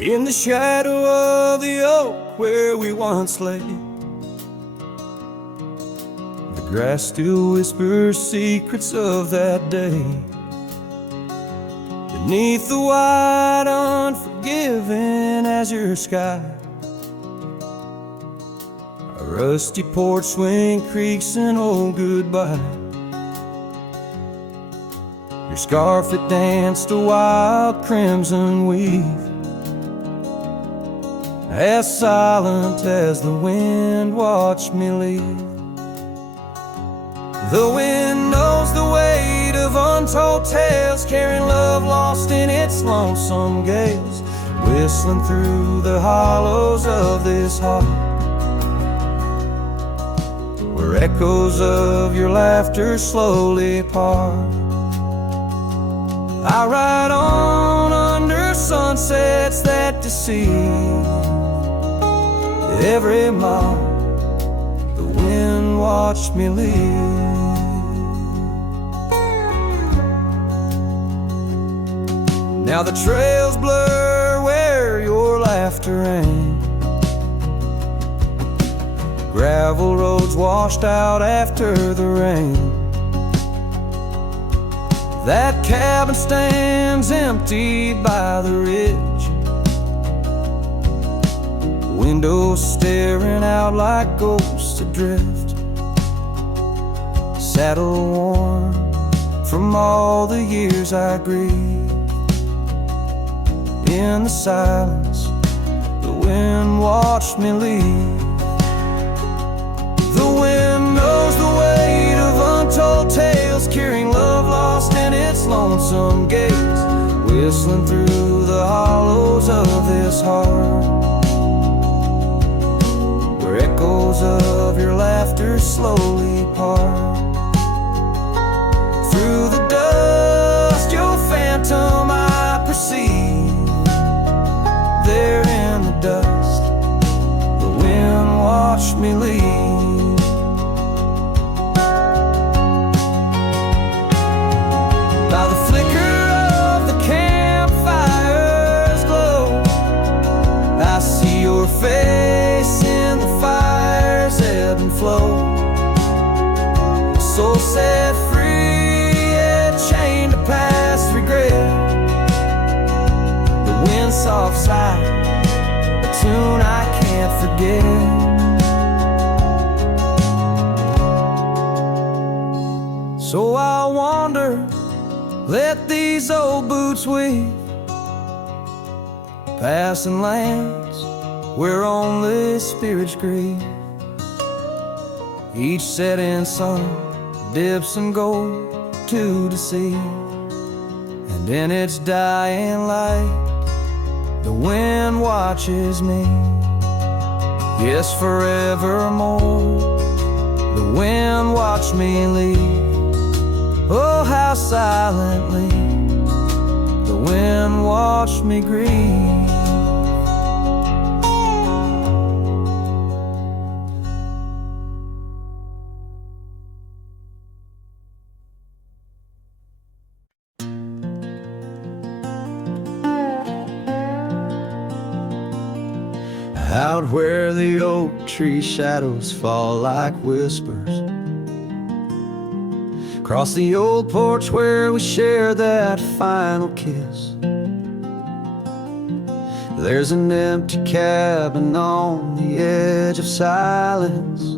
In the shadow of the oak where we once lay, the grass still whispers secrets of that day. Beneath the wide, unforgiving azure sky, a rusty porch swing creaks an old goodbye. Your scarf it danced a wild crimson weave, as silent as the wind watched me leave. The wind knows the weight of untold tales, carrying love lost in its lonesome gales, whistling through the hollows of this heart, where echoes of your laughter slowly part. I ride on under sunsets that deceive. Every mile the wind watched me leave. Now the trails blur where your laughter rang, gravel roads washed out after the rain. That cabin stands empty by the ridge, windows staring out like ghosts adrift, saddle worn from all the years I grieved. In the silence, the wind watched me leave. The wind knows the weight of untold tales, carrying love lost in its lonesome gates, whistling through the hollows of this heart, where echoes of your laughter slowly part. Through the dust, your phantom I perceive. There in the dust, the wind watched me leave. By the flicker of the campfire's glow, I see your face in the fire's ebb and flow. Soul set free, yet chained to past regret. The wind soft sigh, a tune I can't forget. So I'll wander, let these old boots weave, passing lands where only spirits grieve. Each setting sun dips in gold to deceive, and in its dying light the wind watches me. Yes, forevermore the wind watched me leave. Oh, how silently the wind watched me grieve. Out where the oak tree shadows fall like whispers, across the old porch where we share that final kiss, there's an empty cabin on the edge of silence,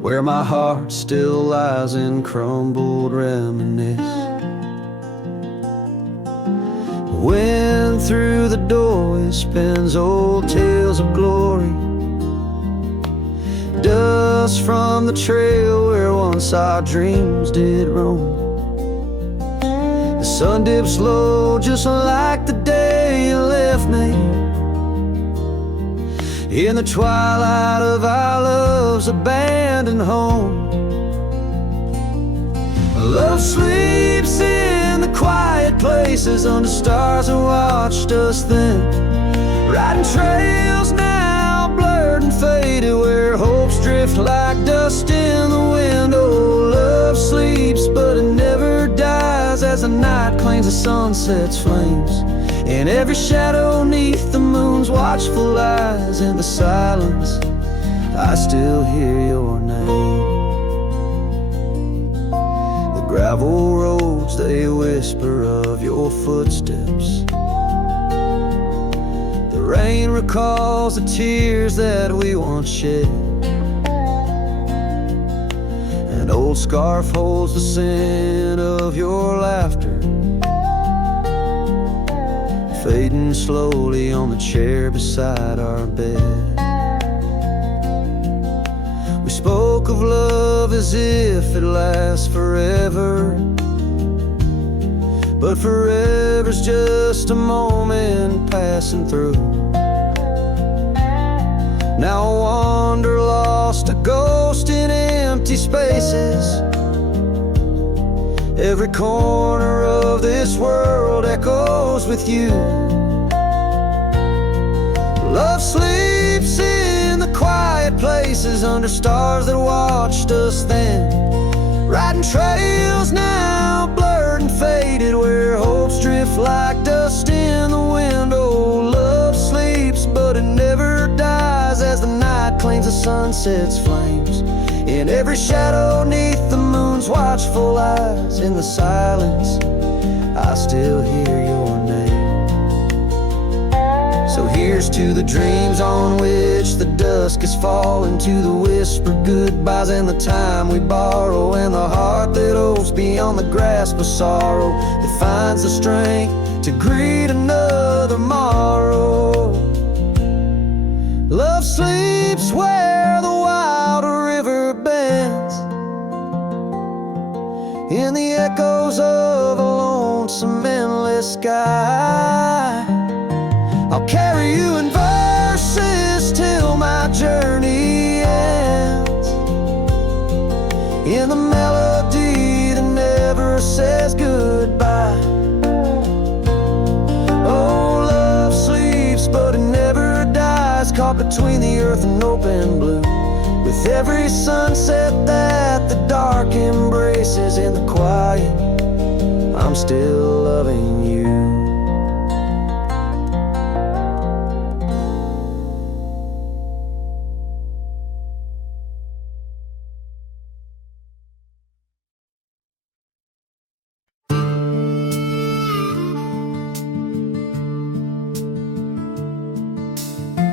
where my heart still lies in crumbled reminisce. Wind through the doorway spins old tales of glory, dust from the trail where once our dreams did roam. The sun dips low just like the day you left me, in the twilight of our love's abandoned home. Love sleeps in the quiet places under stars that watched us then, riding trails now blurred and faded where hopes drift like dust in the wind. Oh, love sleeps but it never dies as the night claims the sunset's flames, In every shadow neath the moon's watchful eyes, in the silence I still hear your name. The gravel roads, they whisper of your footsteps. The rain recalls the tears that we once shed. An old scarf holds the scent of your laughter, fading slowly on the chair beside our bed. We spoke of love as if it lasts forever, but forever's just a moment passing through. Now I wander lost, a ghost in empty spaces. Every corner of this world echoes with you. Love sleeps in the quiet places, under stars that watched us then, riding trails now blurred and faded, where hopes drift like dust in the wind. Oh, love sleeps, but it never dies, as the night claims the sunset's flames. In every shadow neath the moon's watchful eyes, in the silence I still hear your name. So here's to the dreams on which the dusk is falling, to the whispered goodbyes and the time we borrow, and the heart that hopes beyond the grasp of sorrow, that finds the strength to greet another morrow. Love sleeps where the wild river bends, in the echoes of a lonesome endless sky. I'll carry you in verses till my journey ends, in the melody that never says goodbye. Oh, love sleeps, but it never dies, caught between the earth and open blue, with every sunset that the dark embraces. In the quiet, I'm still loving you.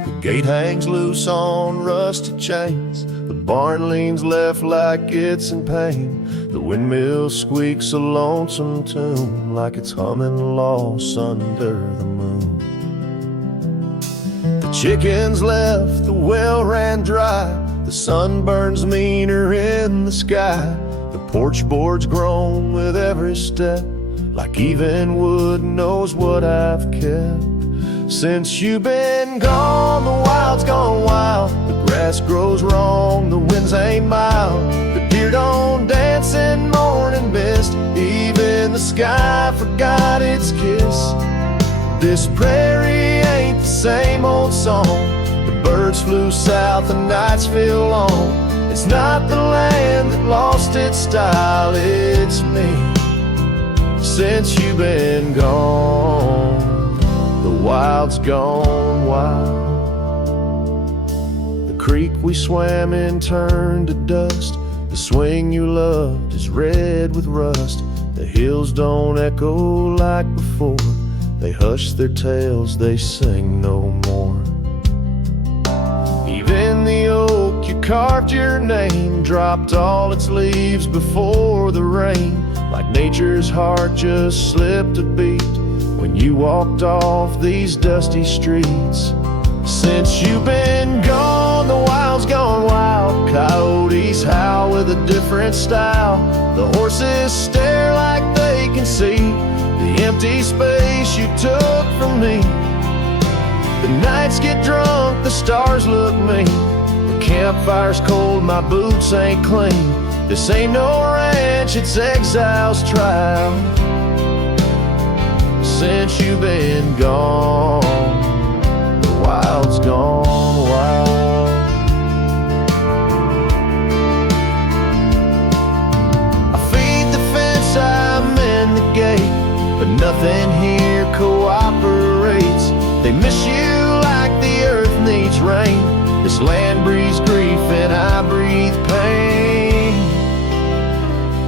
The gate hangs loose on rusted chains, the barn leans left like it's in pain. The windmill squeaks a lonesome tune, like it's humming lost under the moon. The chickens left, the well ran dry, the sun burns meaner in the sky. The porch board's grown with every step, like even wood knows what I've kept. Since you've been gone, the wild's gone wild. The grass grows wrong, the winds ain't mild. The deer don't dance in morning mist, even the sky forgot its kiss. This prairie ain't the same old song. The birds flew south, the nights feel long. It's not the land that lost its style, it's me. Since you've been gone, the wild's gone wild. The creek we swam in turned to dust. The swing you loved is red with rust. The hills don't echo like before. They hush their tales, they sing no more. Even the oak you carved your name dropped all its leaves before the rain, like nature's heart just slipped a beat when you walked off these dusty streets. Since you've been gone, the wild's gone wild. Coyotes howl with a different style. The horses stare like they can see the empty space you took from me. The nights get drunk, the stars look mean. The campfire's cold, my boots ain't clean. This ain't no ranch, it's exile's trial. Since you've been gone, the wild's gone wild. I feed the fence, I mend the gate, but nothing here cooperates. They miss you like the earth needs rain. This land breathes grief and I breathe pain.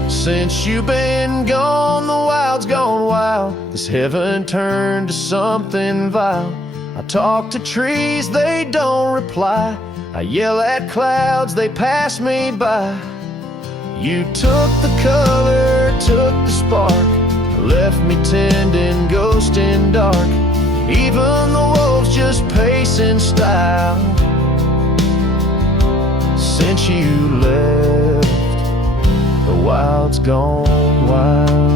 Since you've been gone, the wild's gone wild. This heaven turned to something vile. I talk to trees, they don't reply. I yell at clouds, they pass me by. You took the color, took the spark, left me tending, ghosting dark. Even the wolves just pace in style. Since you left, the wild's gone wild.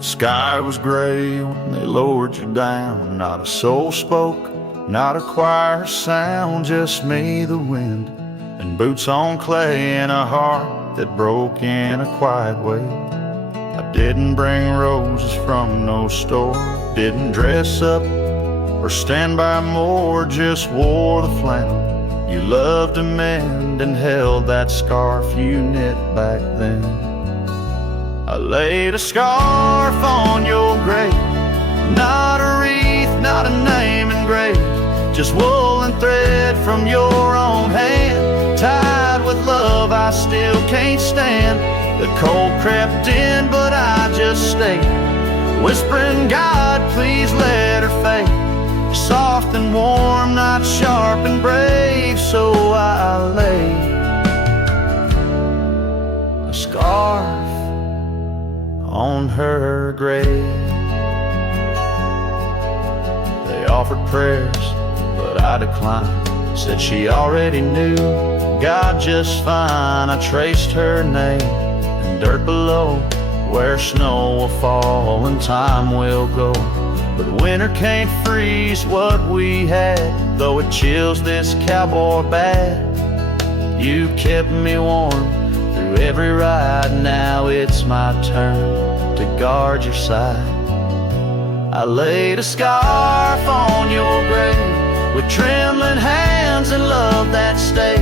Sky was gray when they lowered you down. Not a soul spoke, not a choir sound. Just me, the wind, and boots on clay, and a heart that broke in a quiet way. I didn't bring roses from no store, didn't dress up or stand by more, just wore the flannel you loved to mend and held that scarf you knit back then. I laid a scarf on your grave, not a wreath, not a name engraved, just wool and thread from your own hand, tied with love I still can't stand. The cold crept in, but I just stayed, whispering, God, please let her fade. Soft and warm, not sharp and brave, so I laid a scarf on her grave. They offered prayers, but I declined. Said she already knew God just fine. I traced her name in dirt below, where snow will fall and time will go. But winter can't freeze what we had, though it chills this cowboy bad. You kept me warm through every ride, now it's my turn to guard your side. I laid a scarf on your grave with trembling hands and love that stayed.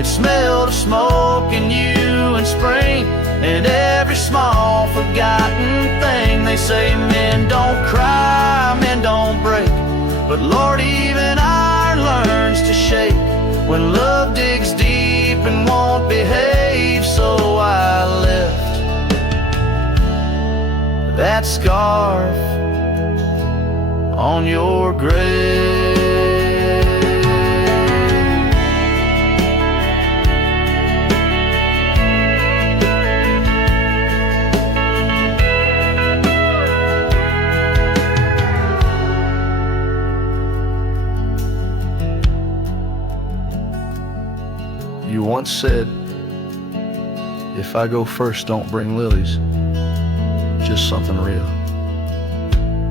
It smelled of smoke and you and spring and every small forgotten thing. They say men don't cry, men don't break, but Lord, even iron learns to shake when love digs deep and won't behave. So I left that scarf on your grave. You once said, if I go first, don't bring lilies, just something real.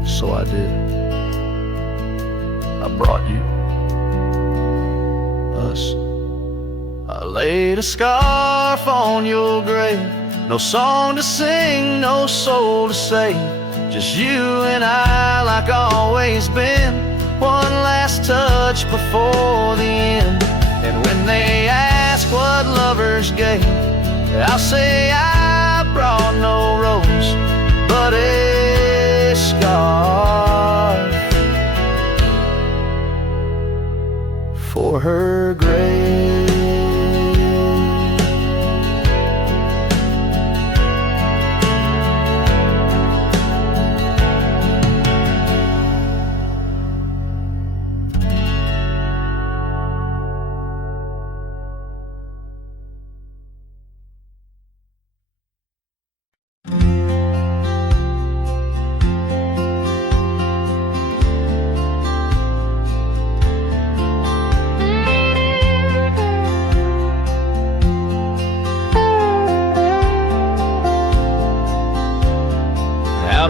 So I did. I brought you us. I laid a scarf on your grave, no song to sing, no soul to save, just you and I like always been. One last touch before the end. And when they ask what lovers gave, I'll say I brought no rose, but a scarf for her grave.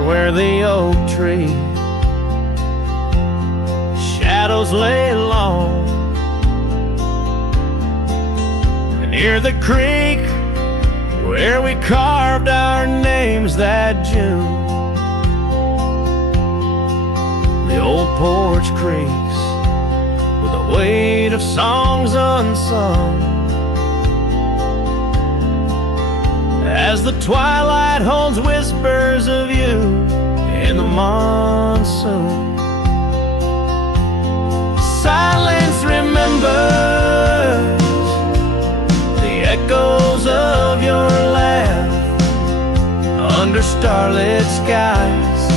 Where the oak tree shadows lay long, near the creek where we carved our names that June. The old porch creaks with the weight of songs unsung, as the twilight holds whispers of you in the monsoon. Silence remembers the echoes of your laugh under starlit skies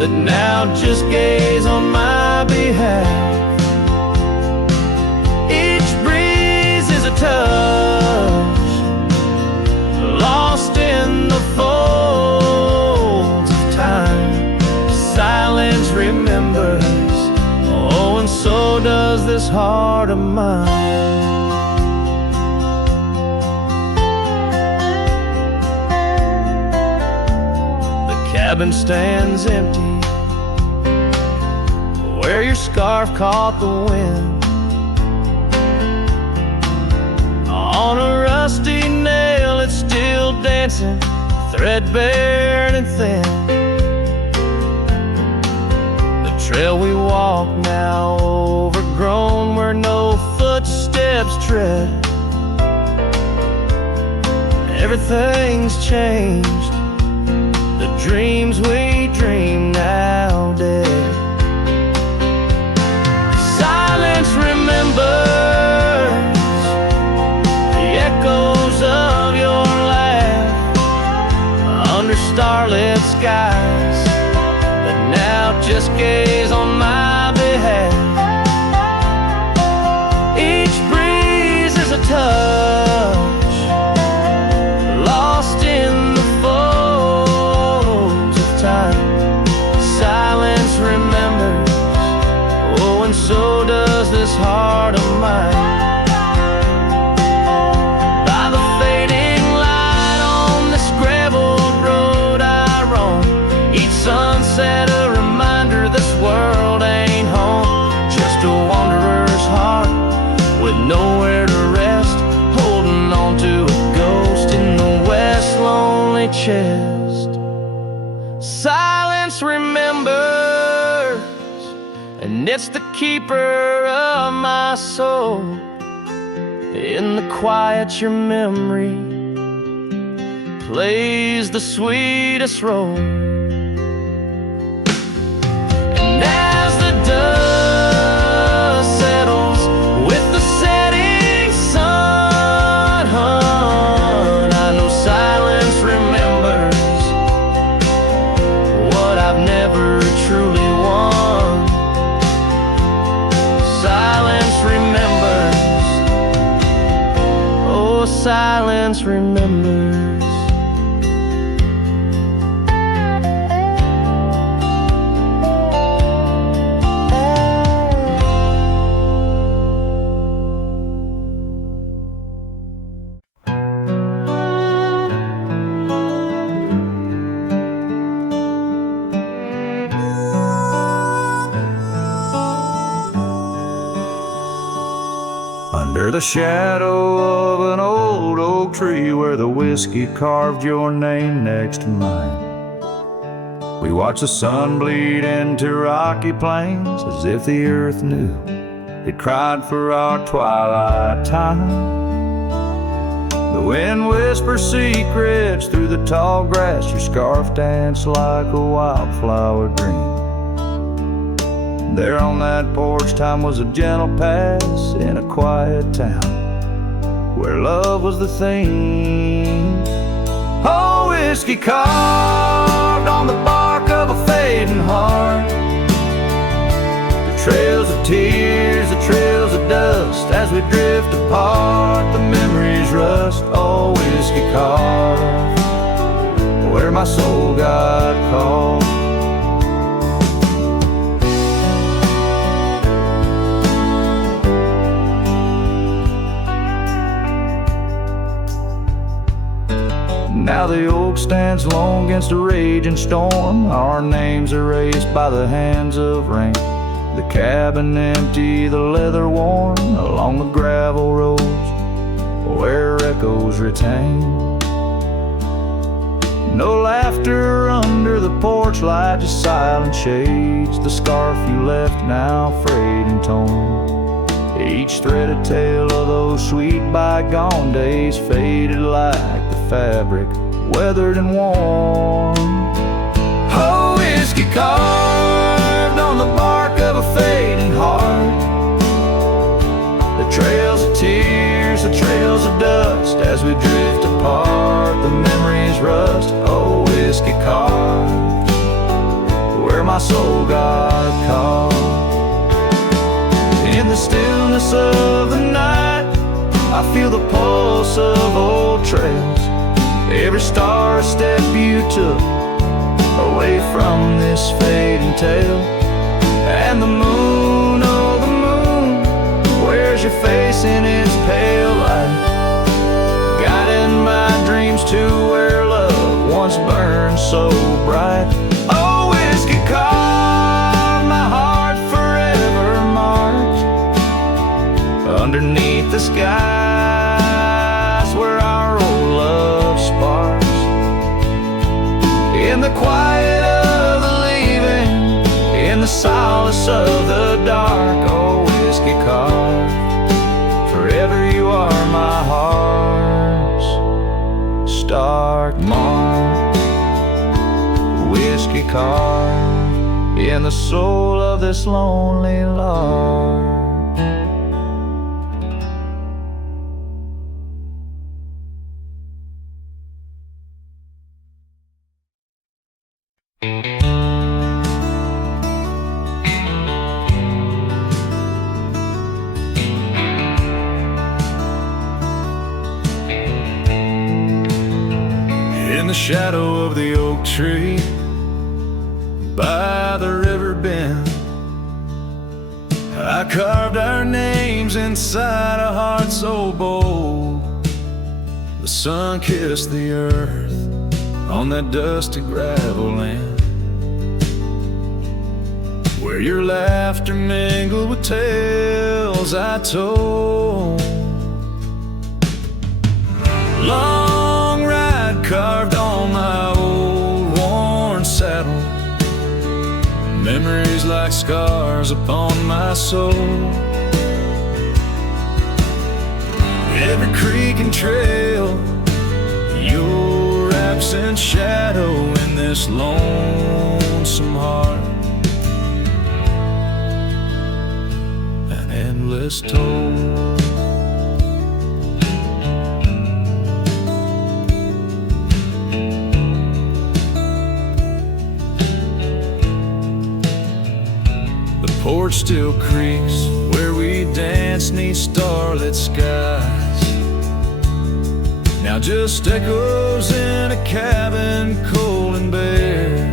that now just gaze on my behalf. Each breeze is a touch lost in the folds of time. Silence remembers, oh, and so does this heart of mine. The cabin stands empty where your scarf caught the wind. On a rusty nail it's still dancing, threadbare and thin. The trail we walk now overgrown where no footsteps tread. Everything's changed, the dreams we dream now dead. Silence remembers the echoes of your laugh under starlit skies that now just gaze on my behalf. Each breeze is a touch lost in the folds of time. Silence remembers, oh, and so does this heart of mine. By the fading light on this graveled road I roam, each sunset a reminder this world ain't home. Just a wanderer's heart with nowhere to rest, holding on to a ghost in the west lonely chest. Silence remembers, and it's the keeper of my soul. In the quiet your memory plays the sweetest role. And as the dust settles with the setting sun, I know silence remembers what I've never truly won. Silence remembers, oh, silence remembers. Under the shadow of an old oak tree where the whiskey carved your name next to mine, we watched the sun bleed into rocky plains as if the earth knew it cried for our twilight time. The wind whispers secrets through the tall grass, your scarf danced like a wildflower dream. There on that porch, time was a gentle pass in a quiet town where love was the theme. Oh, whiskey carved on the bark of a fading heart, the trails of tears, the trails of dust. As we drift apart, the memories rust. Oh, whiskey carved where my soul got caught. Now the oak stands lone against a raging storm, our names erased by the hands of rain. The cabin empty, the leather worn along the gravel roads, where echoes retain. No laughter under the porch light, just silent shades. The scarf you left now frayed and torn, each thread a tale of those sweet bygone days, faded like the fabric, weathered and worn. Oh, whiskey carved on the bark of a fading heart, the trails of tears, the trails of dust, as we drift apart, the memories rust. Oh, whiskey carved where my soul got caught. In the stillness of the night, I feel the pulse of old trails, every star step you took away from this fading tale. And the moon, oh the moon, wears your face in its pale light, guiding my dreams to where love once burned so bright. Oh, whiskey carved my heart forever marked underneath the skies where our old love sparks. In the quiet of the leaving, in the solace of the dark, oh, whiskey carved, forever you are my heart's stark mark. Whiskey carved in the soul of this lonely lark. In the shadow of the oak tree by the river bend, I carved our names inside a heart so bold. The sun kissed the earth on that dusty gravel land, where your laughter mingled with tales I told. Long ride carved on my old worn saddle, memories like scars upon my soul. Every creek and trail, your absent shadow in this lonesome heart, an endless toll. The porch still creaks where we dance 'neath starlit skies, now just echoes in a cabin cold and bare.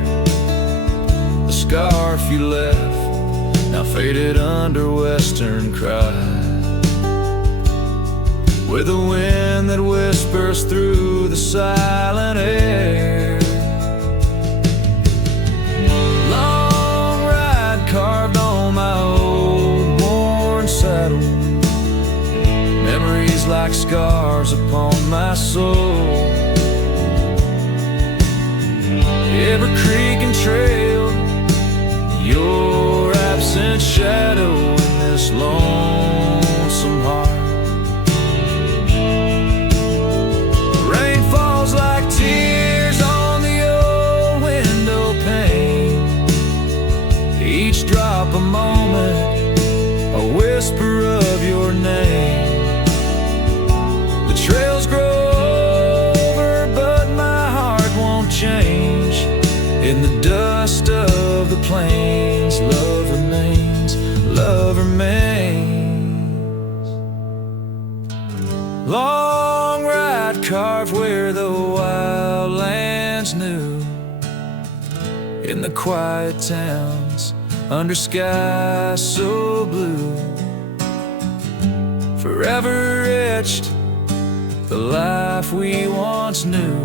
The scarf you left, now faded under western cries, with a wind that whispers through the silent air. Long ride carved on my old worn saddle, memories like scars upon my soul. Every creek and trail, your absent shadow in this lonesome heart. Rain falls like tears on the old window pane, each drop a moment, a whisper of your name. The trails grow over, but my heart won't change. In the dust of the plains, love remains, love remains. Long ride carved where the wildlands knew, in the quiet towns under skies so blue, forever etched the life we once knew,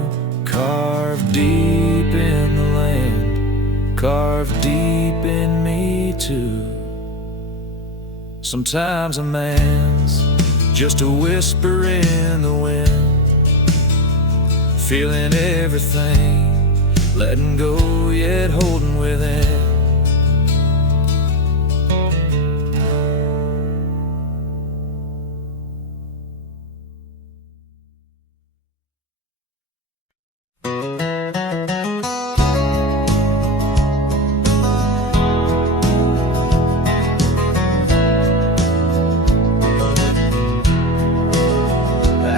carved deep in the land, carved deep in me too. Sometimes a man's just a whisper in the wind. Feeling everything, letting go yet holding within.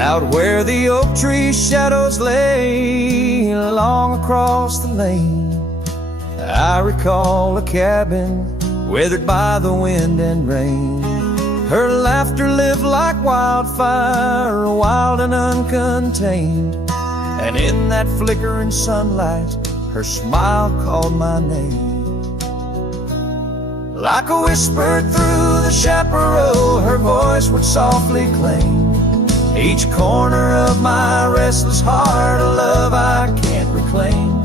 Out where the oak tree shadows lay along across the lane, I recall a cabin weathered by the wind and rain. Her laughter lived like wildfire, wild and uncontained, and in that flickering sunlight, her smile called my name. Like a whisper through the chaparral, her voice would softly claim each corner of my restless heart, a love I can't reclaim.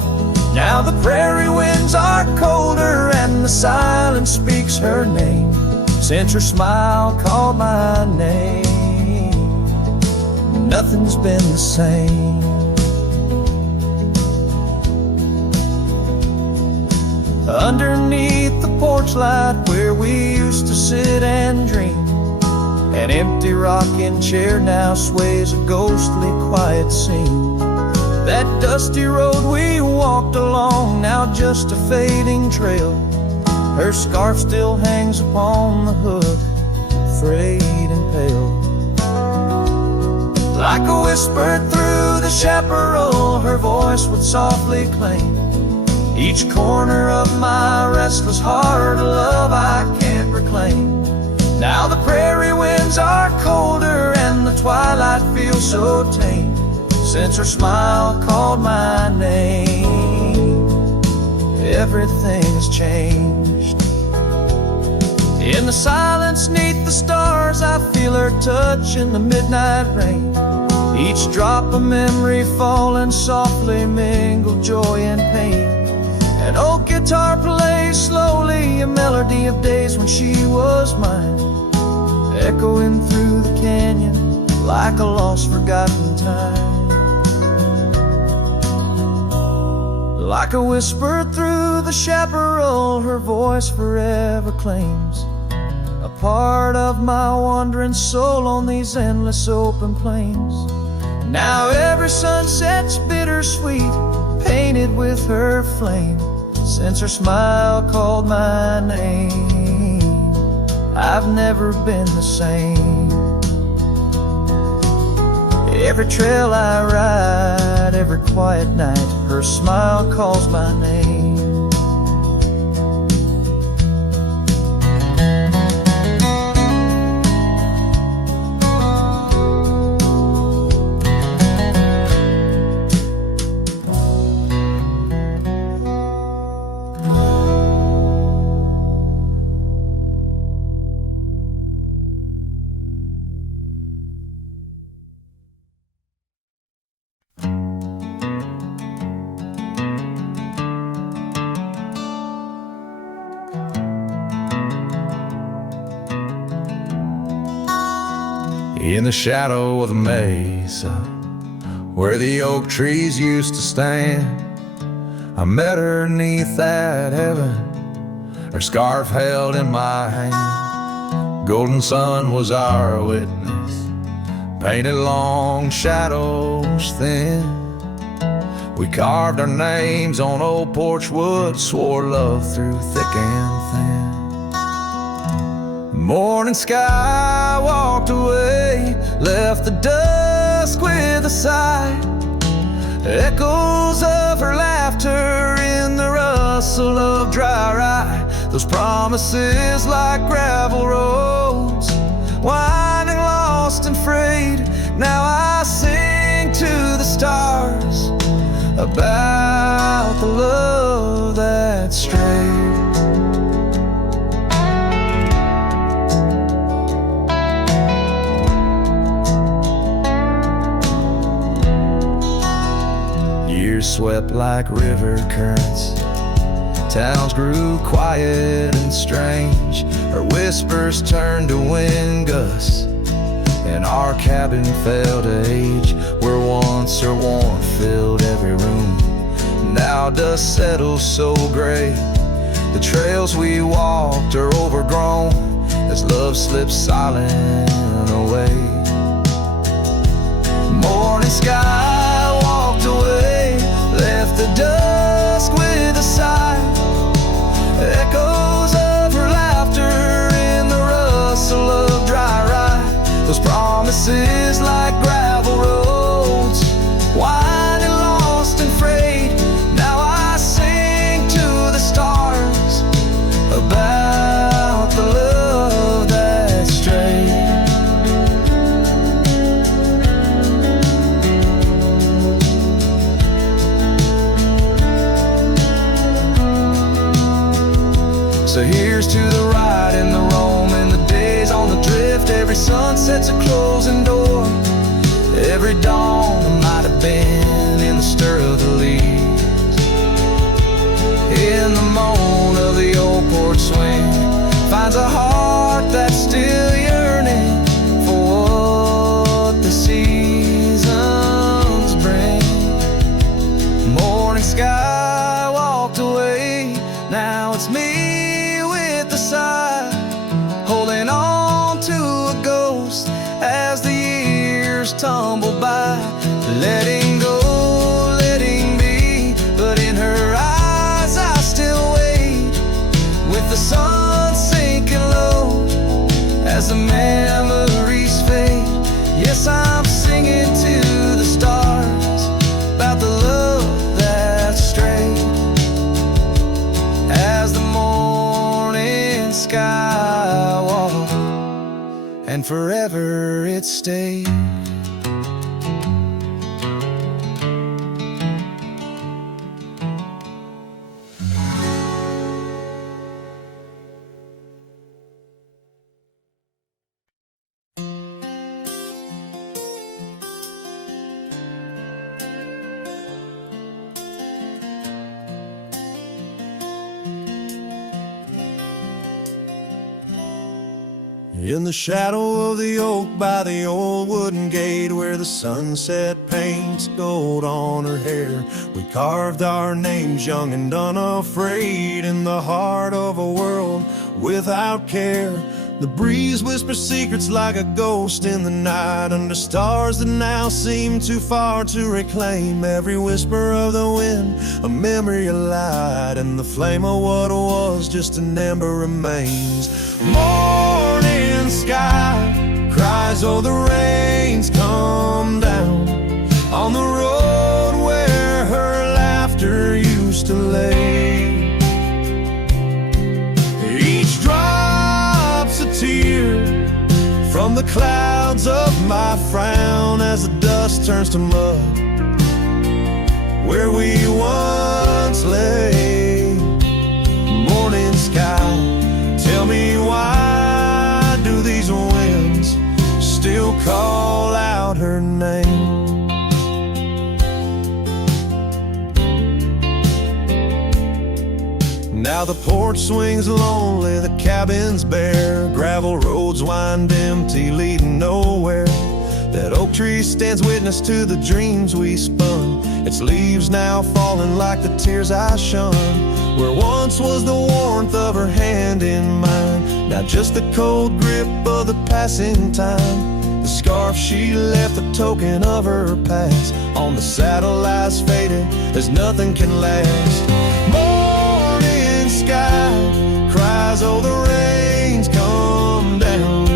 Now the prairie winds are colder and the silence speaks her name. Since her smile called my name, nothing's been the same. Underneath the porch light where we used to sit and dream, an empty rocking chair now sways a ghostly quiet scene. That dusty road we walked along, now just a fading trail. Her scarf still hangs upon the hook, frayed and pale. Like a whisper through the chaparral, her voice would softly claim each corner of my restless heart, a love I can't reclaim. Now the prairie winds are colder and the twilight feels so tame. Since her smile called my name, everything has changed. In the silence neath the stars, I feel her touch in the midnight rain. Each drop of memory falling softly mingled joy and pain. An old guitar plays slowly a melody of days when she was mine, echoing through the canyon like a lost forgotten time. Like a whisper through the chaparral, her voice forever claims a part of my wandering soul on these endless open plains. Now every sunset's bittersweet, painted with her flame. Since her smile called my name, I've never been the same. Every trail I ride, every quiet night, her smile calls my name. In the shadow of the mesa, where the oak trees used to stand, I met her 'neath that heaven, her scarf held in my hand. Golden sun was our witness, painted long shadows thin. We carved our names on old porch wood, swore love through thick and thin. Morning sky walked away, left the dusk with a sigh. Echoes of her laughter in the rustle of dry rye. Those promises like gravel roads, winding lost and frayed. Now I sing to the stars about the love that strayed. Years swept like river currents, towns grew quiet and strange. Her whispers turned to wind gusts, and our cabin fell to age, where once her warmth filled every room. Now dust settles so gray, the trails we walked are overgrown, as love slips silent away. Morning sky walked away, left the dusk with a sigh. Echoes of her laughter in the rustle of dry rye. Those promises like gravel roads, winding, lost and frayed. Now I sing to the stars about the love that strayed. So here's to the ride and the roam and the days on the drift. Every sunset's a closing door, every dawn might have been in the stir of the leaves, in the moan of the old porch swing, finds a heart that's still yearning for what the seasons bring. Morning sky walked away, now it's me with the sigh, holding on to a ghost as the years tumble by, letting go, letting be, but in her eyes I still wait, with the sun sinking low as the memories fade. Yes, I'm singing to the stars about the love that strayed, as the morning sky walked and forever it stayed. In the shadow of the oak by the old wooden gate, where the sunset paints gold on her hair, we carved our names young and unafraid, in the heart of a world without care. The breeze whispers secrets like a ghost in the night, under stars that now seem too far to reclaim. Every whisper of the wind, a memory of light, and the flame of what was just an ember remains. Morning sky cries, oh the rain's come down on the road where her laughter used to lay. Each drop's a tear from the clouds of my frown, as the dust turns to mud where we once lay. Morning sky, tell me why do these winds still call out her name? Now the porch swings lonely, the cabin's bare, gravel roads wind empty, leading nowhere. That oak tree stands witness to the dreams we spun, its leaves now falling like the tears I shun. Where once was the warmth of her hand in mine, now just the cold grip of the passing time. The scarf she left, the token of her past, on the saddle lies faded as nothing can last. Morning sky cries, oh the rain's come down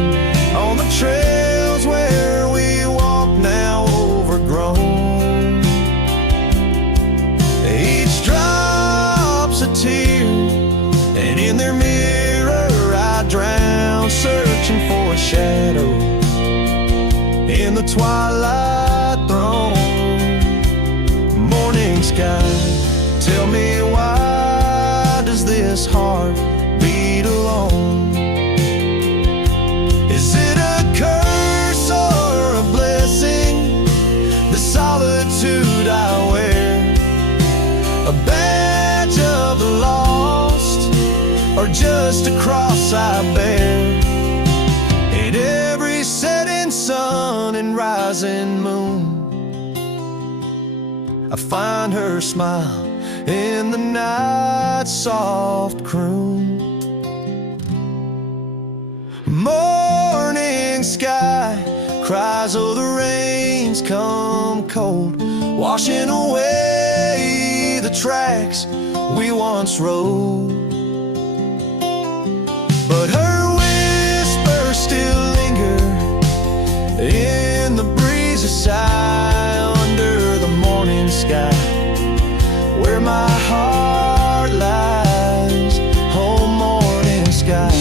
on the trails where we walk now overgrown. Each drop's a tear, and in their mirror I drown, searching for a shadow in the twilight throne. Morning sky, tell me why does this heart beat alone? Is it a curse or a blessing, the solitude I wear? A badge of the lost, or just a cross I bear? In every setting sun and rising moon. I find her smile in the night's soft croon. Morning sky cries, oh, the rain's come cold, washing away the tracks we once rode. But her whispers still linger in the breezy sigh under the morning sky, where my heart lies. Oh, morning sky,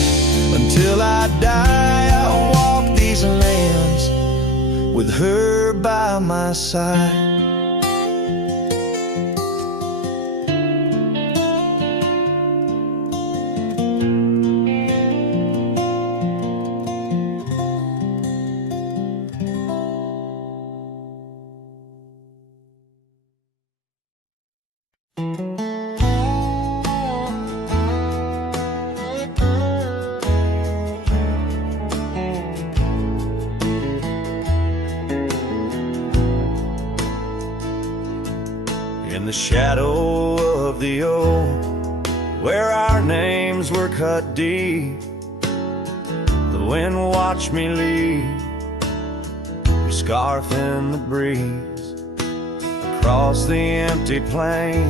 until I die, I'll walk these lands with her by my side. In the shadow of the oak, where our names were cut deep, the wind watched me leave, your scarf in the breeze, across the empty plain,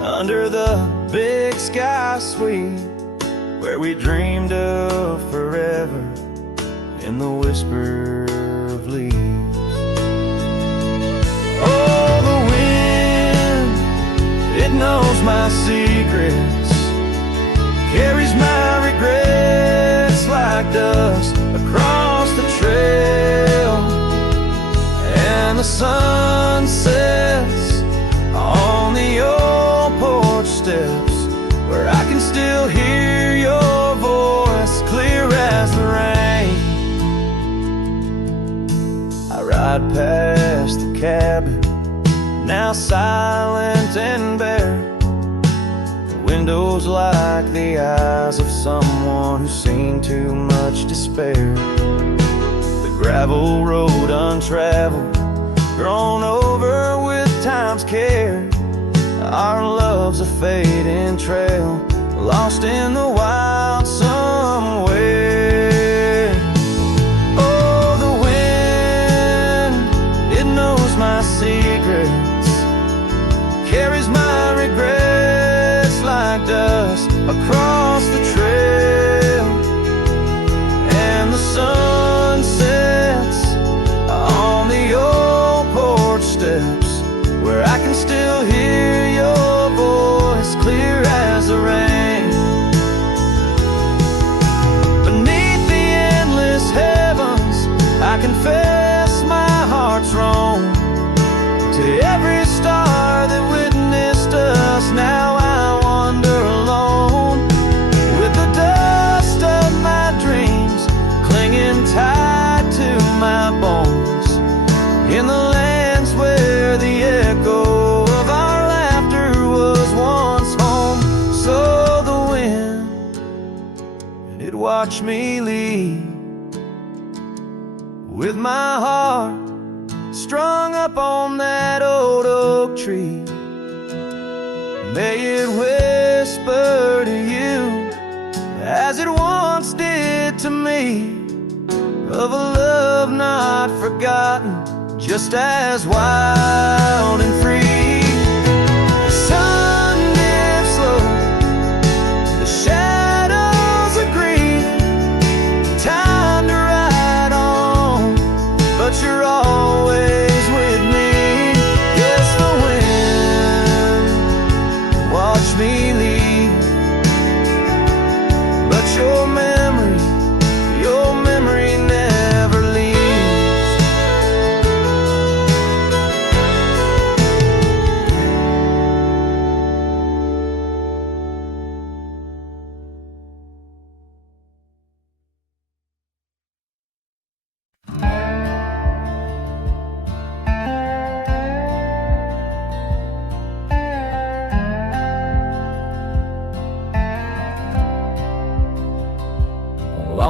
under the big sky sweep, where we dreamed of forever in the whisper of leaves. Oh, the wind, it knows my secrets, carries my regrets like dust across the trail, and the sun sets on the old porch steps, where I can still hear your voice clear as the rain. I ride past the cabin, now silent and bare, the windows like the eyes of someone who's seen too much despair. The gravel road untraveled, grown over with time's care, our love's a fading trail, lost in the wild somewhere. Oh, the wind, it knows my secrets, carries my regrets like dust across the trail, and the sun sets on the old porch steps, where I can still hear your voice clear as the rain. Beneath the endless heavens, I confess my heart's wrong. To every star that witnessed us, now I wander alone, with the dust of my dreams clinging tight to my bones, in the lands where the echo of our laughter was once home. So the wind, it watched me leave, with my heart strung up on that old oak tree. May it whisper to you, as it once did to me, of a love not forgotten, just as wild and free. The sun dips slow, the shadows agree, time to ride on, but you're always with me. Yes, the wind watched me leave, but your memory never leaves.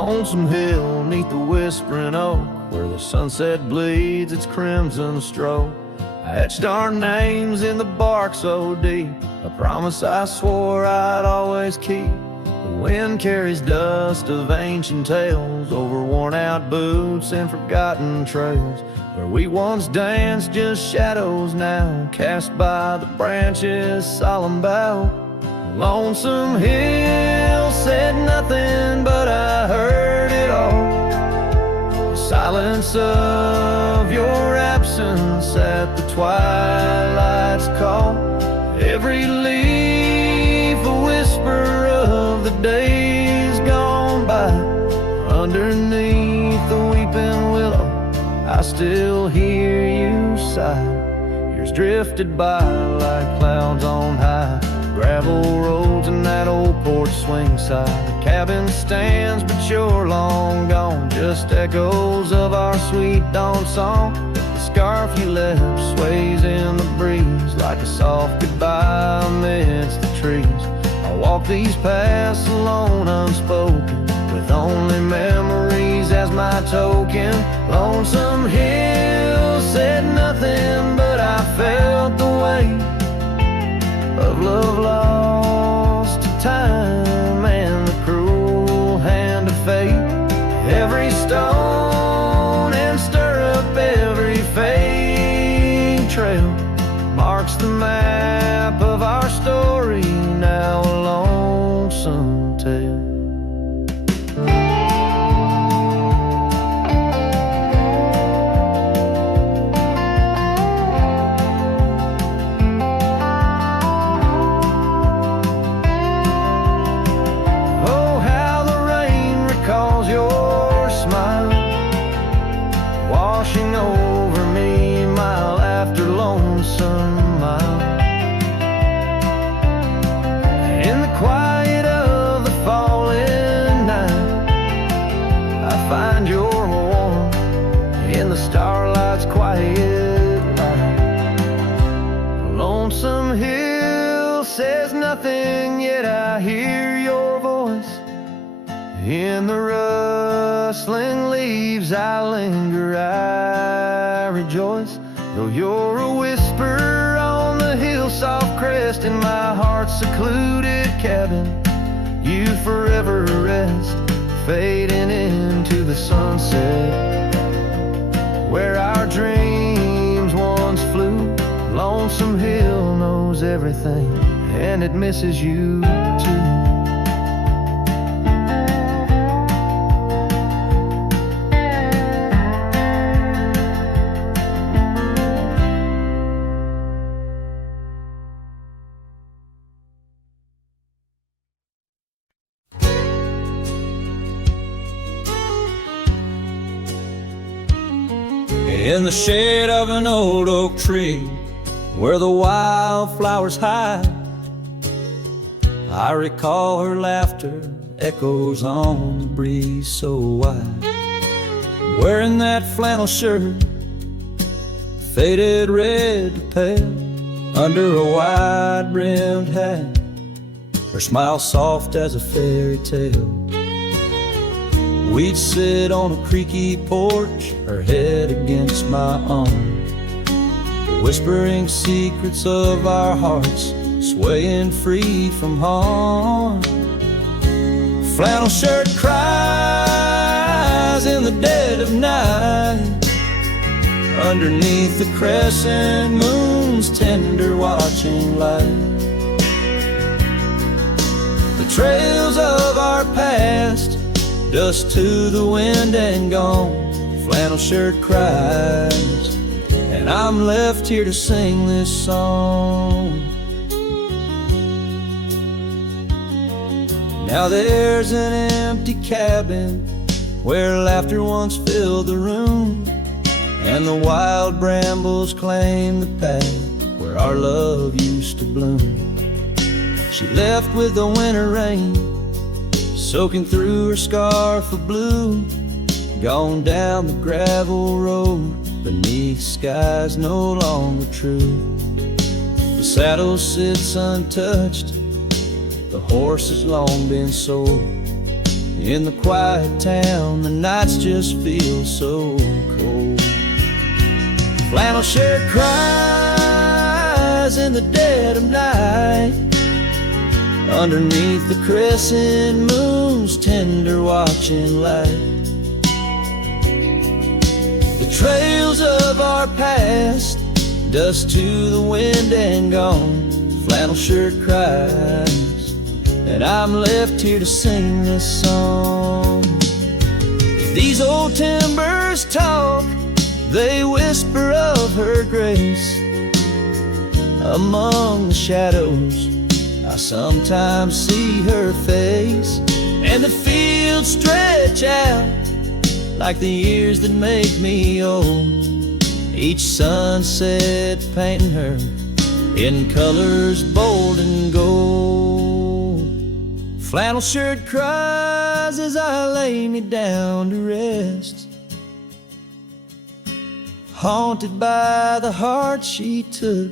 lonesome hill neath the whispering oak, where the sunset bleeds its crimson stroke. I etched our names in the bark so deep, a promise I swore I'd always keep. The wind carries dust of ancient tales over worn-out boots and forgotten trails. Where we once danced, just shadows now, cast by the branches' solemn bough. Lonesome hill said nothing, but I heard it all. The silence of your absence at the twilight's call. Every leaf a whisper of the days gone by. Underneath the weeping willow, I still hear you sigh. Years drifted by like clouds on high. Gravel roads and that old porch swing side. The cabin stands, but you're long gone. Just echoes of our sweet dawn song. The scarf you left sways in the breeze, like a soft goodbye amidst the trees. I walk these paths alone, unspoken, with only memories as my token. Lonesome hill said nothing, but I felt the weight of love lost to time and the cruel hand of fate. Every stone and stirrup, every fading trail marks the map of our story, now a lonesome tale. In the rustling leaves I linger, I rejoice. Though you're a whisper on the hill's soft crest, in my heart's secluded cabin, you forever rest, fading into the sunset, where our dreams once flew. Lonesome hill knows everything, and it misses you too. In the shade of an old oak tree, where the wildflowers hide, I recall her laughter echoes on the breeze so wide. Wearing that flannel shirt, faded red to pale, under a wide-brimmed hat, her smile soft as a fairy tale. We'd sit on a creaky porch, her head against my arm, whispering secrets of our hearts, swaying free from harm. Flannel shirt cries in the dead of night, underneath the crescent moon's tender watching light. The trails of our past, dust to the wind and gone. Flannel shirt cries, and I'm left here to sing this song. Now there's an empty cabin where laughter once filled the room, and the wild brambles claim the path where our love used to bloom. She left with the winter rain soaking through her scarf of blue, gone down the gravel road beneath skies no longer true. The saddle sits untouched, the horse has long been sold, In the quiet town, the nights just feel so cold. Flannel shirt cries in the dead of night, underneath the crescent moon's tender watching light. The trails of our past, dust to the wind and gone. Flannel shirt cries, and I'm left here to sing this song. If these old timbers talk, they whisper of her grace. Among the shadows, I sometimes see her face, and the fields stretch out like the years that make me old. Each sunset painting her in colors bold and gold. Flannel shirt cries as I lay me down to rest, haunted by the heart she took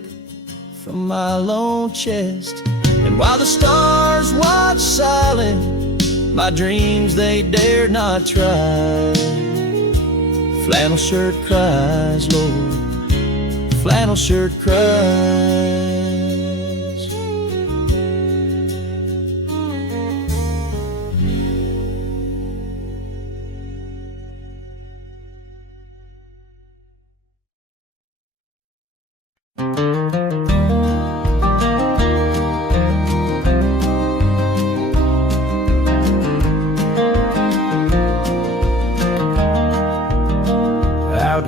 from my lone chest. And while the stars watch silent, my dreams they dare not try. Flannel shirt cries, Lord, flannel shirt cries.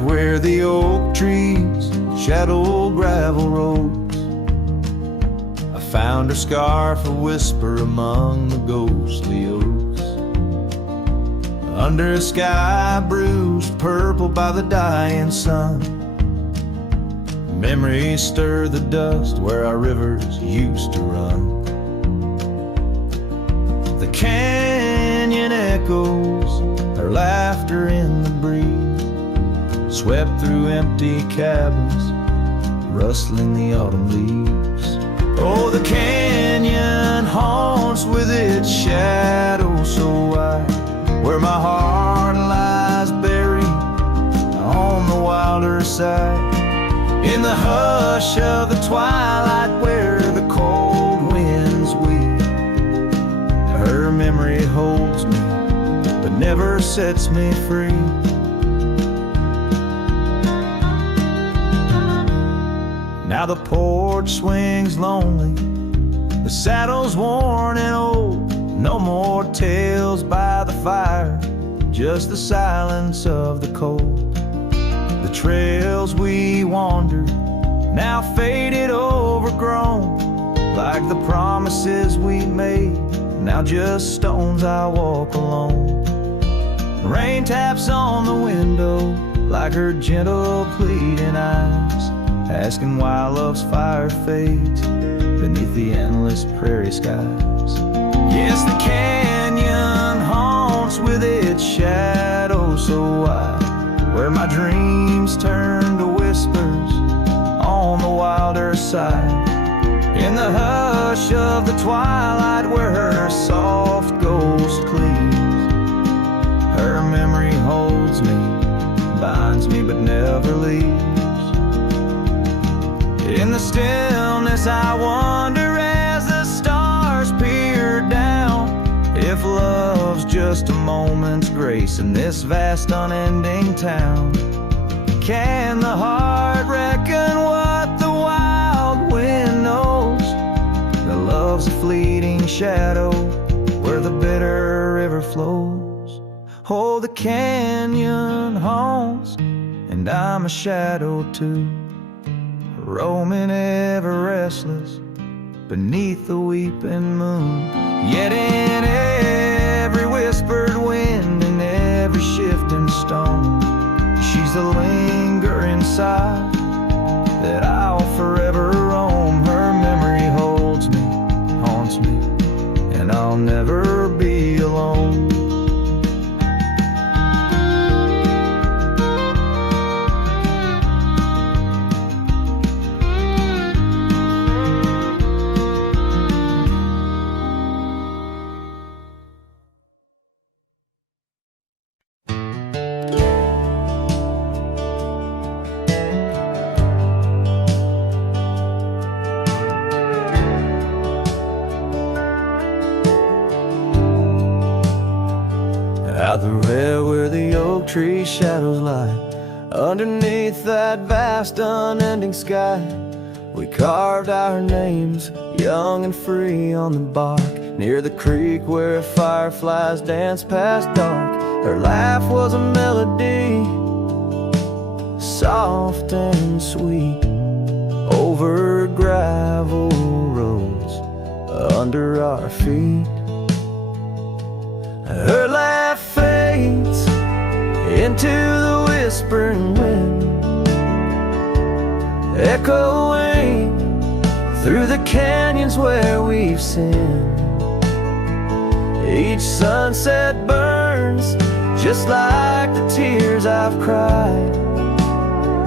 Where the oak trees shadow gravel roads, I found her scarf a whisper among the ghostly oaks. Under a sky bruised purple by the dying sun, memories stir the dust where our rivers used to run. The canyon echoes her laughter in the breeze, swept through empty cabins, rustling the autumn leaves. Oh, the canyon haunts with its shadow so wide, where my heart lies buried on the wilder side. In the hush of the twilight where the cold winds weep, her memory holds me but never sets me free. Now the porch swings lonely, the saddle's worn and old. No more tales by the fire, just the silence of the cold. The trails we wandered, now faded, overgrown, like the promises we made, now just stones I walk alone. Rain taps on the window like her gentle pleading eyes, asking why love's fire fades beneath the endless prairie skies. Yes, the canyon haunts with its shadow so wide, where my dreams turn to whispers on the wilder side. In the hush of the twilight where her soft ghost cleaves, her memory holds me, binds me but never leaves. In the stillness I wonder as the stars peer down, if love's just a moment's grace in this vast unending town. Can the heart reckon what the wild wind knows? That love's a fleeting shadow where the bitter river flows. Oh, the canyon haunts, and I'm a shadow too, roaming ever restless beneath the weeping moon. Yet in every whispered wind and every shifting stone, she's the lingering sigh that I'll forever roam. Her memory holds me, haunts me, and I'll never be alone. Out the rail where the oak tree shadows lie, underneath that vast unending sky, we carved our names, young and free, on the bark, near the creek where fireflies danced past dark. Her laugh was a melody, soft and sweet, over gravel roads under our feet. Her laugh fades into the whispering wind, echoing through the canyons where we've sinned. Each sunset burns just like the tears I've cried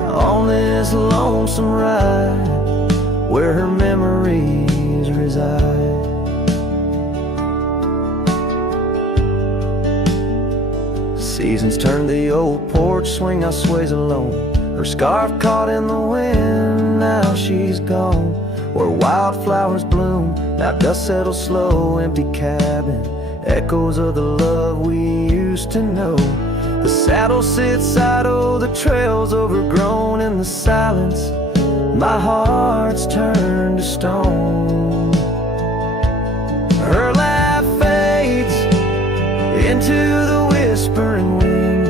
on this lonesome ride where her memories reside. Seasons turn the old porch swing, I sways alone. Her scarf caught in the wind, now she's gone. Where wildflowers bloom, now dust settles slow. Empty cabin, echoes of the love we used to know. The saddle sits idle, the trail's overgrown. In the silence, my heart's turned to stone. Her laugh fades into the whispering wind,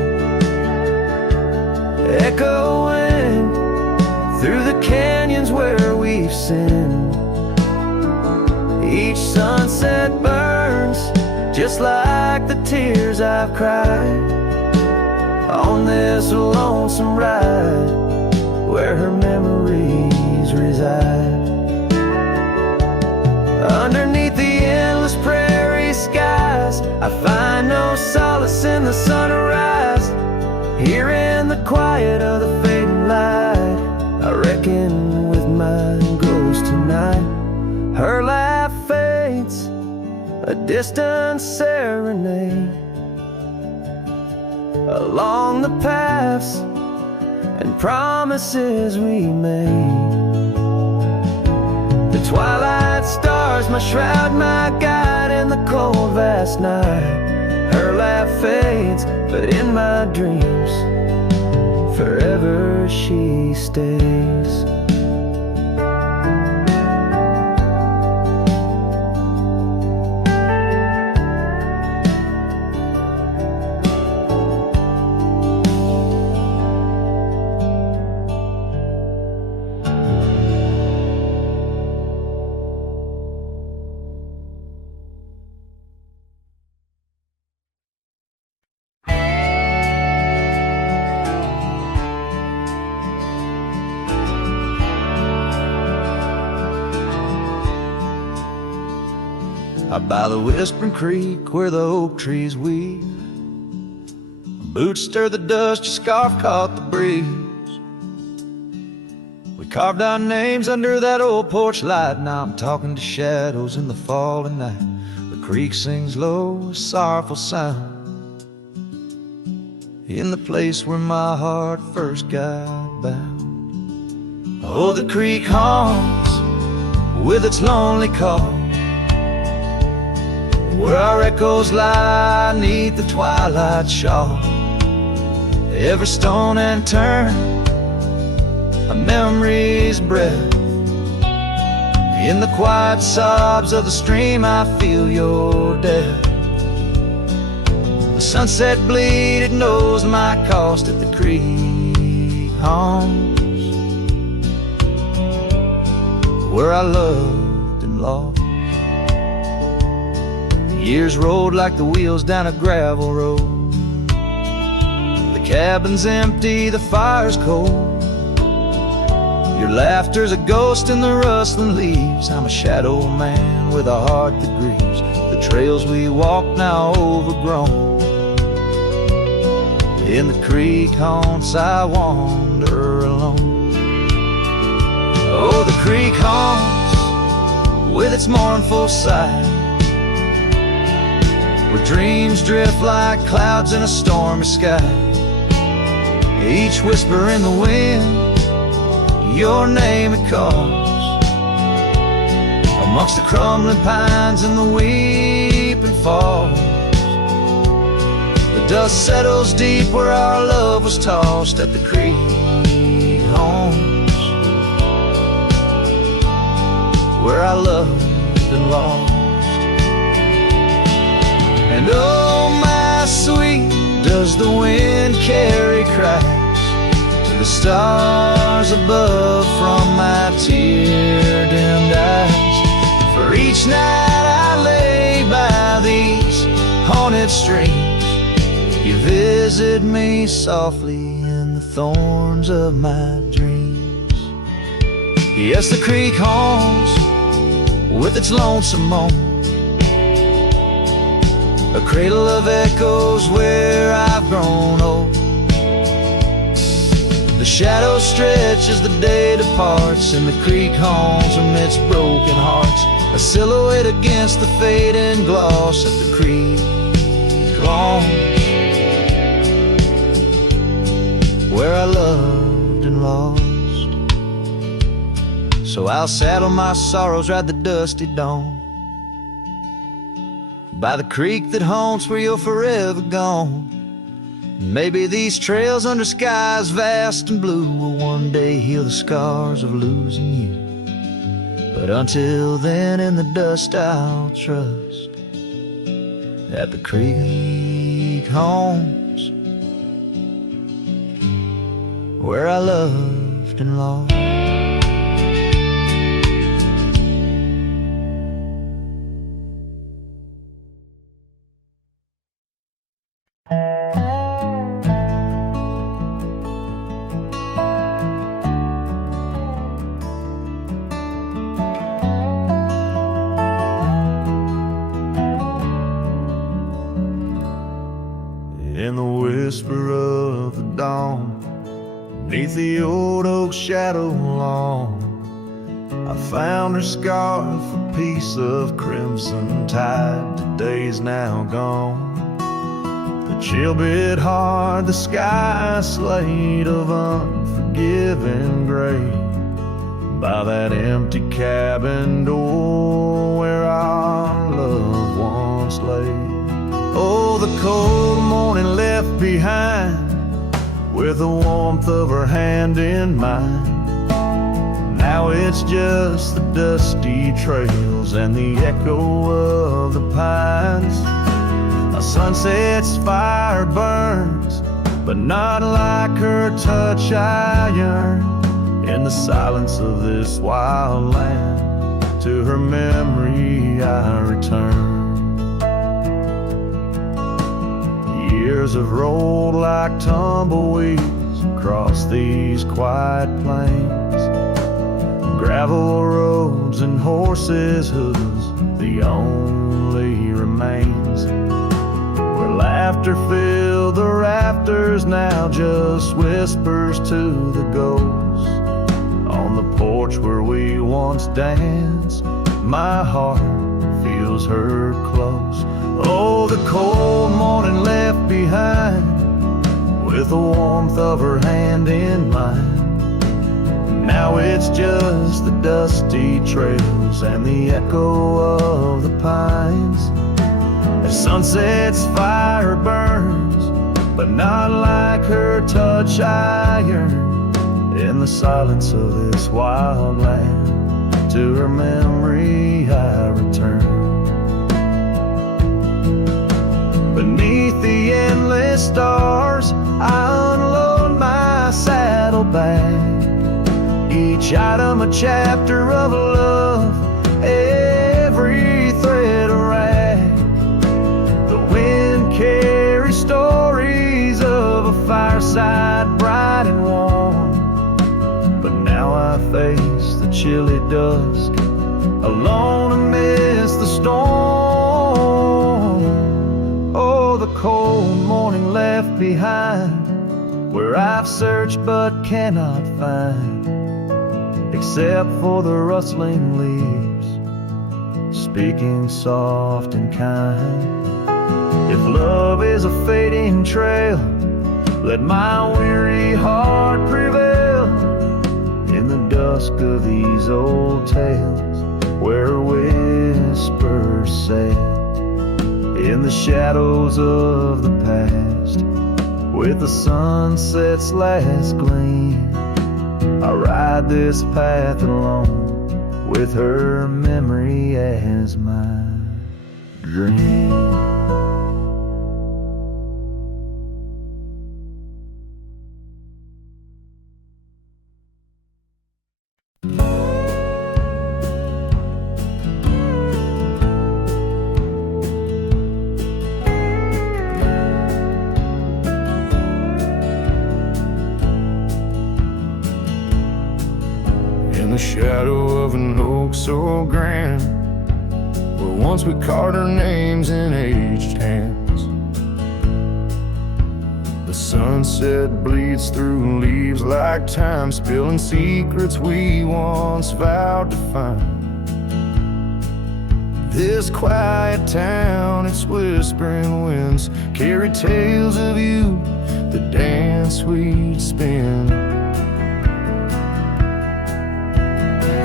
echoing through the canyons where we've sinned. Each sunset burns just like the tears I've cried on this lonesome ride where her memories reside. Underneath the endless prairie skies, I find no solace in the sunrise. Here in the quiet of the fading light, I reckon with my ghost tonight. Her laugh fades, a distant serenade along the paths and promises we made. The twilight stars, my shroud, my guide in the cold vast night. Her laugh fades, but in my dreams forever she stays. Out by the whispering creek where the oak trees weave, boots stir the dust, your scarf caught the breeze. We carved our names under that old porch light. Now I'm talking to shadows in the falling night. The creek sings low, a sorrowful sound, in the place where my heart first got bound. Oh, the creek haunts with its lonely call, where our echoes lie neath the twilight shawl. Every stone and turn, a memory's breath. In the quiet sobs of the stream, I feel your death. The sunset bleed, it knows my cost at the creek haunts, where I loved and lost. Years rolled like the wheels down a gravel road. The cabin's empty, the fire's cold. Your laughter's a ghost in the rustling leaves. I'm a shadow man with a heart that grieves. The trails we walk now overgrown. In the creek haunts I wander alone. Oh, the creek haunts with its mournful sigh, where dreams drift like clouds in a stormy sky. Each whisper in the wind, your name it calls. Amongst the crumbling pines and the weeping falls, the Dust settles deep where our love was tossed at the creek homes, where I loved and lost. And oh my sweet, does the wind carry cracks to the stars above from my tear-dimmed eyes? For each night I lay by these haunted streams, you visit me softly in the thorns of my dreams. Yes, the creek haunts with its lonesome moan, a cradle of echoes where I've grown old. The shadows stretch as the day departs, and the creek haunts amidst broken hearts, a silhouette against the fading gloss at the creek lawn, where I loved and lost. So I'll saddle my sorrows, ride the dusty dawn by the creek that haunts where you're forever gone. Maybe these trails under skies vast and blue will one day heal the scars of losing you. But until then, in the dust I'll trust at the creek haunts, where I loved and lost. In the whisper of the dawn, beneath the old oak shadow long, I found her scarf, a piece of crimson tide. Today's now gone. The chill bit hard, the sky slate of unforgiving gray, by that empty cabin door where our loved ones lay. Oh, the cold morning left behind, with the warmth of her hand in mine. Now it's just the dusty trails and the echo of the pines. A sunset's fire burns, but not like her touch I yearn. In the silence of this wild land, to her memory I return. Years have rolled like tumbleweeds across these quiet plains. Gravel roads and horses' hooves, the only remains. Where laughter filled the rafters, now just whispers to the ghosts. On the porch where we once danced, my heart feels her close. Oh, the cold morning left behind, with the warmth of her hand in mine. Now it's just the dusty trails and the echo of the pines. As sunset's fire burns, but not like her touch I yearn. In the silence of this wild land, to her memory I return. Beneath the endless stars, I unload my saddlebag. Each item a chapter of love, every thread a rag. The wind carries stories of a fireside bright and warm. But now I face the chilly dusk, alone amidst the storm. Oh, the cold morning left behind, where I've searched but cannot find, except for the rustling leaves, speaking soft and kind. If love is a fading trail, let my weary heart prevail. In the dusk of these old tales, where whispers said, in the shadows of the past. With the sunset's last gleam, I ride this path alone, with her memory as my dream. In the shadow of an oak so grand, where once we carved our names in aged hands, the sunset bleeds through leaves like time, spilling secrets we once vowed to find. This quiet town, its whispering winds carry tales of you, the dance we'd spin.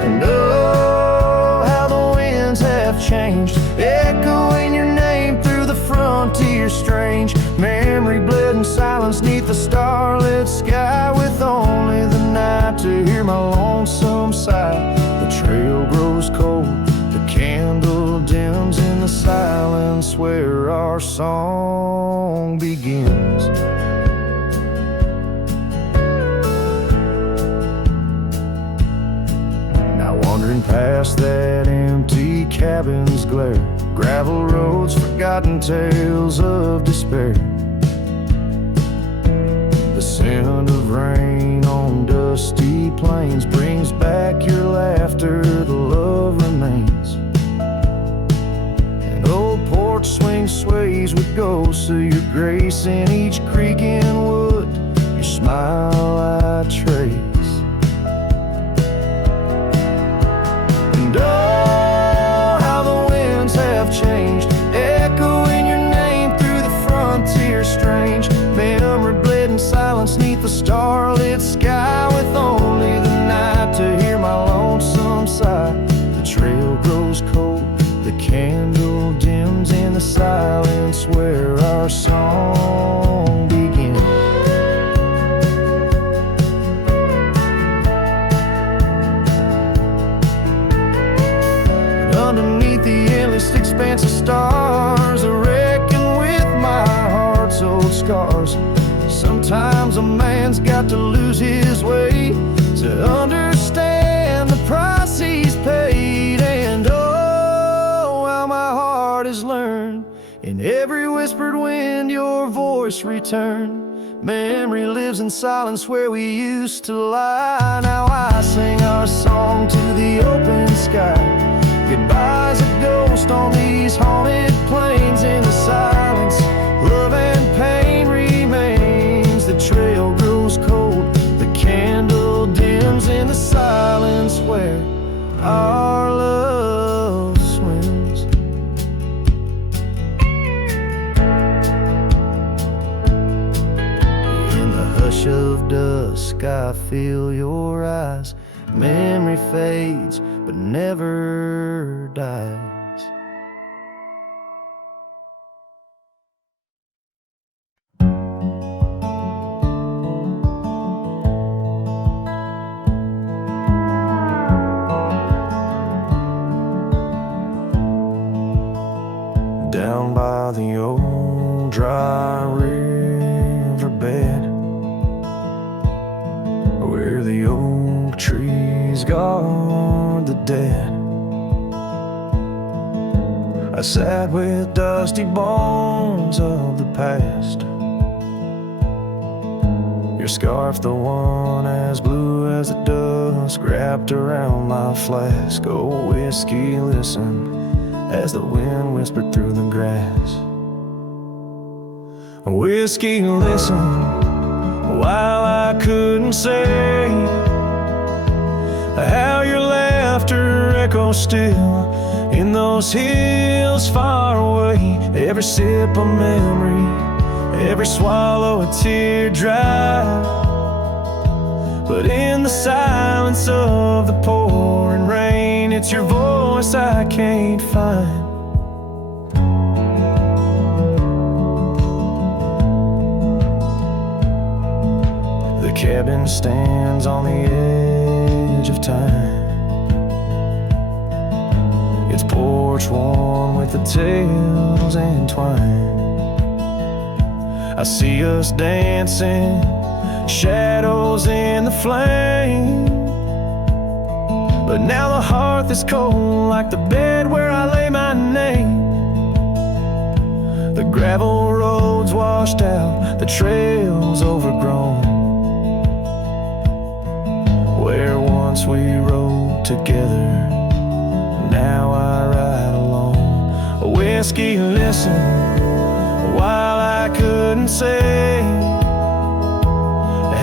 And oh, how the winds have changed, echoing your name through the frontier strange. Memory bled in silence neath the starlit sky, with only the night to hear my lonesome sigh. The trail grows cold, the candle dims in the silence where our song begins. Wandering past that empty cabin's glare, gravel roads, forgotten tales of despair. The scent of rain on dusty plains brings back your laughter, the love remains. An old porch swing sways with ghosts of your grace in each creaking wood, your smile I trace. And oh, how the winds have changed, echoing your name through the frontier strange. Memory bled in silence neath the starlit sky, with only the night to hear my lonesome sigh. The trail grows cold, the candle dims in the silence where our song begins. Underneath the endless expanse of stars, I reckon with my heart's old scars. Sometimes a man's got to lose his way to understand the price he's paid. And oh, how my heart has learned, in every whispered wind your voice returned. Memory lives in silence where we used to lie. Now I sing our song to the open sky. Goodbye's a ghost on these haunted plains. In the silence, love and pain remains. The trail grows cold, the candle dims in the silence where our love swims. In the hush of dusk I feel your eyes. Memory fades but never dies. Down by the old dry riverbed, where the oak trees guard the dead, I sat with dusty bones of the past. Your scarf, the one as blue as the dusk, wrapped around my flask. Oh, whiskey, listen as the wind whispered through the grass. Whiskey, listen while I couldn't say how your laughter echoes still in those hills far away. Every sip a memory, every swallow a teardrop. But in the silence of the pouring rain, it's your voice I can't find. cabin stands on the edge of time. Its porch warm with the tales entwined. I see us dancing, shadows in the flame. But now the hearth is cold like the bed where I lay my name. The gravel roads washed out, the trails overgrown. Where once we rode together, now I ride alone. A whiskey listened while I couldn't say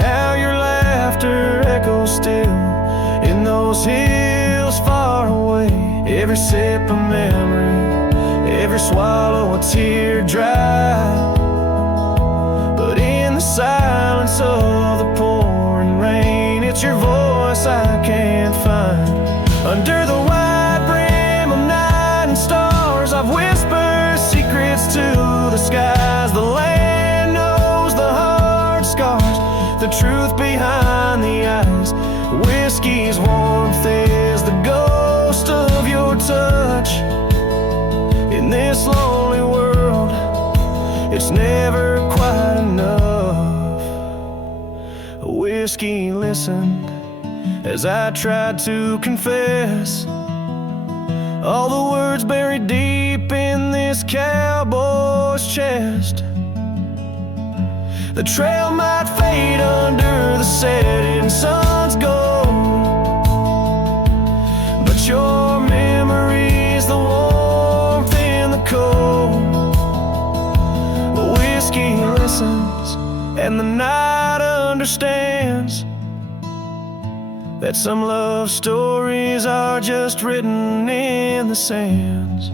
how your laughter echoes still in those hills far away. Every sip a memory, every swallow a tear dry. But in the silence of the pouring rain, it's your voice I can't find. Under the wide brim of night and stars, I've whispered secrets to the skies. The land knows the hard scars, the truth behind the eyes. Whiskey's warmth is the ghost of your touch. In this lonely world, it's never quite enough. A whiskey listened as I tried to confess all the words buried deep in this cowboy's chest. The trail might fade under the setting sun's gold, but your memory's the warmth in the cold. Whiskey listens and the night understands that some love stories are just written in the sands.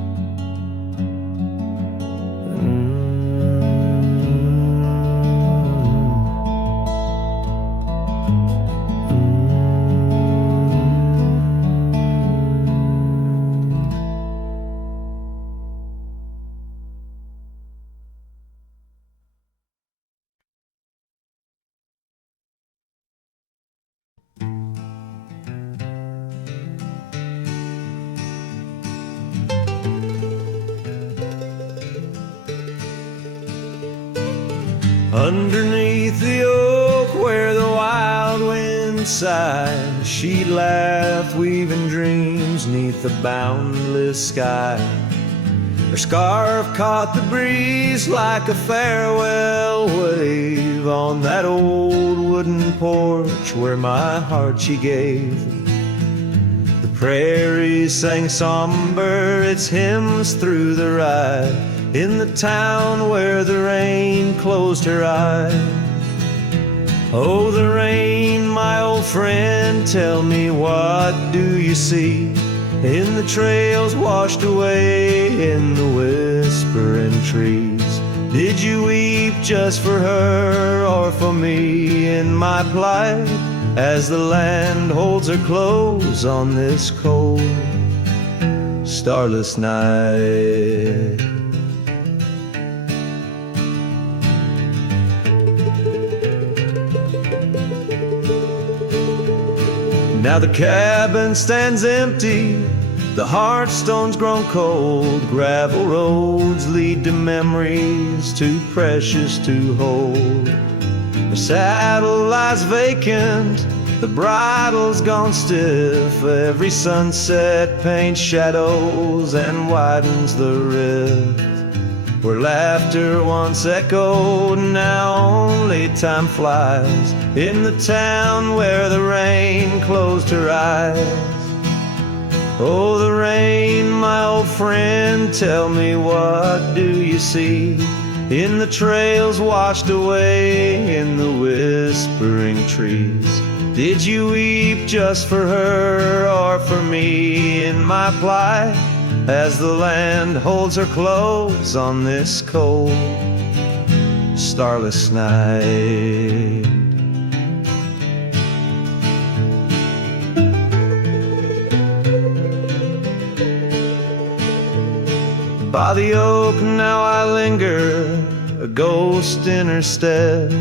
Underneath the oak where the wild wind sighed, she'd laugh, weaving dreams neath the boundless sky. Her scarf caught the breeze like a farewell wave on that old wooden porch where my heart she gave. The prairies sang somber its hymns through the ride in the town where the rain closed her eyes. Oh, the rain, my old friend, tell me, what do you see in the trails washed away in the whispering trees? Did you weep just for her or for me in my plight as the land holds her close on this cold, starless night? Now the cabin stands empty, the hearthstone's grown cold. Gravel roads lead to memories too precious to hold. The saddle lies vacant, the bridle's gone stiff. Every sunset paints shadows and widens the rift. Where laughter once echoed, now only time flies. In the town where the rain closed her eyes. Oh, the rain, my old friend, tell me, what do you see in the trails washed away in the whispering trees? Did you weep just for her or for me in my plight as the land holds her close on this cold, starless night? By the oak now I linger, a ghost in her stead.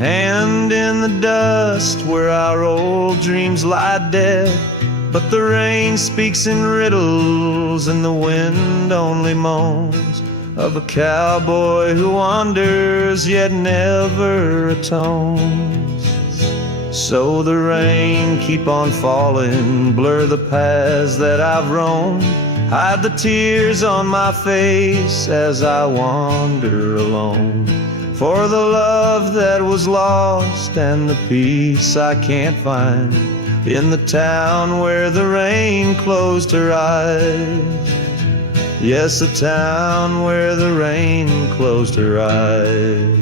and in the dust where our old dreams lie dead. But the rain speaks in riddles and the wind only moans of a cowboy who wanders yet never atones. So the rain keep on falling, blur the paths that I've roamed, hide the tears on my face as I wander alone. For the love that was lost and the peace I can't find in the town where the rain closed her eyes. Yes, the town where the rain closed her eyes.